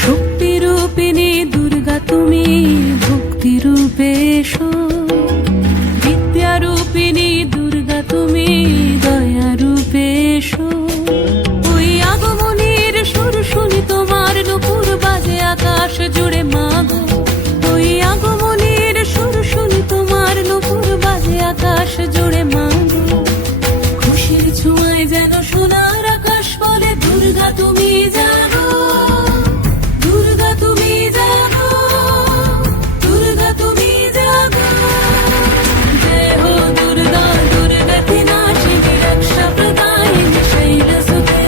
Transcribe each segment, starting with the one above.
শক্তি রূপিণী দুর্গা তুমি ভক্তি রূপে এসো, বিদ্যা রূপিণী দুর্গা তুমি দয়া রূপে এসো। ওই আগমনের সুর শুনি তোমার নুপুর বাজে আকাশ জুড়ে মাগো, ওই আগমনের সুর শুনি তোমার নুপুর বাজে আকাশ জুড়ে মাগো। খুশির ছোঁয়ায় যেন সোনার আকাশ বলে দুর্গা তুমি জাগো, দুর্গা তুমি জাগো, দুর্গা তুমি জাগো। জয় হো দুর্গা দুর্গতি নাশিনী রক্ষা প্রদায়িনী শৈলসুতে,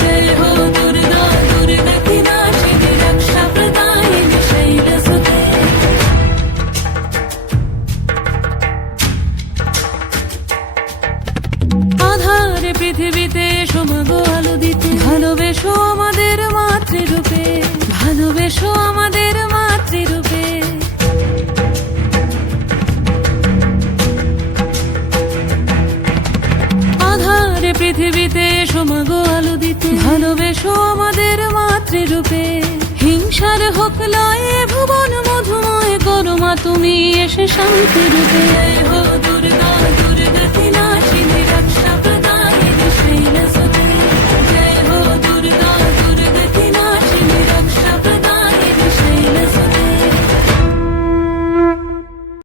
জয় হো দুর্গা দুর্গতি নাশিনী রক্ষা প্রদায়িনী শৈলসুতে। আধারে পৃথিবীতে এসো মাগো আলো দিতে, ভালোবেসো আমাদের মাতৃরূপে, ভালোবেসো আমাদের মাতৃরূপে। আধারে পৃথিবীতে এসো মাগো আলো দিতে, ভালোবেসো আমাদের মাতৃরূপে। হিংসার হোক লয়ে ভুবন মধুময় করো মা তুমি এসে শান্তি রূপে।